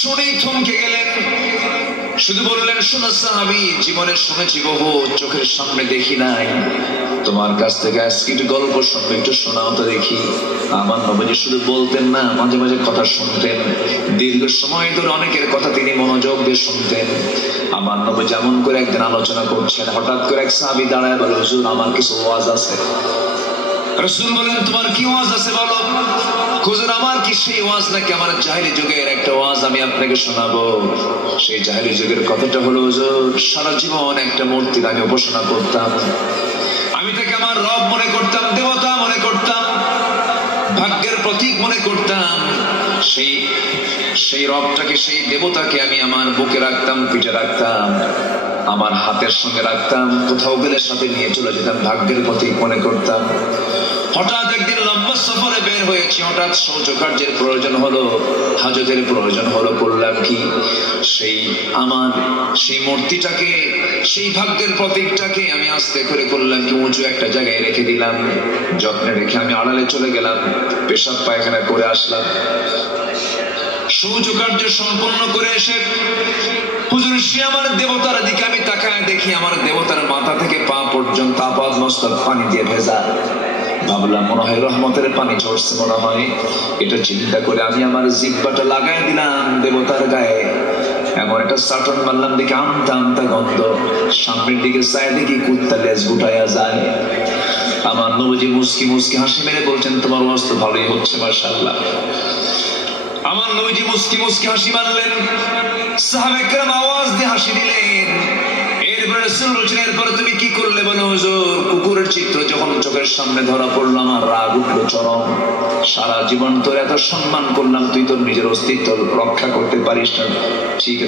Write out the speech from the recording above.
শুনেই থমকে গেলেন, শুধু বললেন, শোনো সাহাবী, জীবনে শুনেছি বহু, চোখের সামনে দেখি নাই, তোমার কাছ থেকে আজকে একটু গল্প শুনবো, একটু শোনাও তো দেখি। আমার নবীজি শুধু বলতেন না, মাঝে মাঝে কথা শুনতেন। দীর্ঘ সময় ধরে অনেকের কথা তিনি মনোযোগ দিয়ে শুনতেন। আমার নবী যেমন করে একদিন আলোচনা করছেন, হঠাৎ করে এক সাহাবী দাঁড়ায় বলে, হুজুর আমার কিছু ওয়াজ আছে। রাসূল বলেন, তোমার কি ওয়াজ আছে বলো। হুজুর আমার কি সেই ওয়াজ নাকি আমার জাহেলি যুগের একটা ওয়াজ আমি আপনাকে শোনাবো। সেই জাহেলি যুগের কথাটা হলো, হুজুর সারা জীবন একটা মূর্তির আমি উপাসনা করতাম, আমি তাকে আমার রব মনে করতাম, দেবতা মনে করতাম, ভাগ্যের প্রতীক মনে করতাম। সেই রবটাকে, সেই দেবতাকে আমি আমার বুকে রাখতাম, পিঠে রাখতাম, আমার হাতের সঙ্গে রাখতাম, কোথাও গেলে সাথে নিয়ে চলে যেতাম, ভাগ্যের প্রতীক মনে করতাম। হঠাৎ একদিন লম্বা সফরে বের হয়েছি, হঠাৎ শৌচকার্যের প্রয়োজন হলো, হাজতের প্রয়োজন হলো, করলাম কি, সেই মূর্তিটাকে, সেই ভাগ্যের প্রতীকটাকে আমি আস্তে করে করলাম কি, উঁচু একটা জায়গায় রেখে দিলাম, যত্নে রেখে আমি আড়ালে চলে গেলাম, পেশাব পায়খানা করে আসলাম। শৌচকার্য সম্পন্ন করে এসে হুজুর সে আমার দেবতার দিকে আমি তাকায় দেখি, আমার দেবতার মাথা থেকে পা পর্যন্ত আপাদ মস্তক পানি দিয়ে ভেজা। ভাবলাম মনে হয় রহমতের পানি ঝরছে মনে হয়। এটা চিন্তা করে আমি আমার জিহ্বাটা লাগাই দিলাম দেবতার গায়ে, এমন একটা চাটন মারলাম, দেখি আমতা আমতা গন্ধ। সামনের দিকে চায় দেখি কুত্তা লেজ গুটাইয়া যায়। আমার নবীজি মুস্কি মুস্কি হাসি মেরে বলছেন, তোমার ওয়াজ তো ভালোই হচ্ছে মাশাআল্লাহ। আমার নবীজি মুস্কি মুস্কি হাসি মারলেন, সাহাবায়ে কেরাম আওয়াজ দিয়ে হাসি দিলেন। এরপরে রাসূল বলছেন, এরপরে তুমি কি করলে বলো। হুজুর কুকুরের চিত্র যখন চোখের সামনে ধরা পড়লো, আমার রাগ উঠলো চরম। সারা জীবন তোর এত সম্মান করলাম, তুই তোর নিজের অস্তিত্ব রক্ষা করতে পারিস না, ঠিক আছে।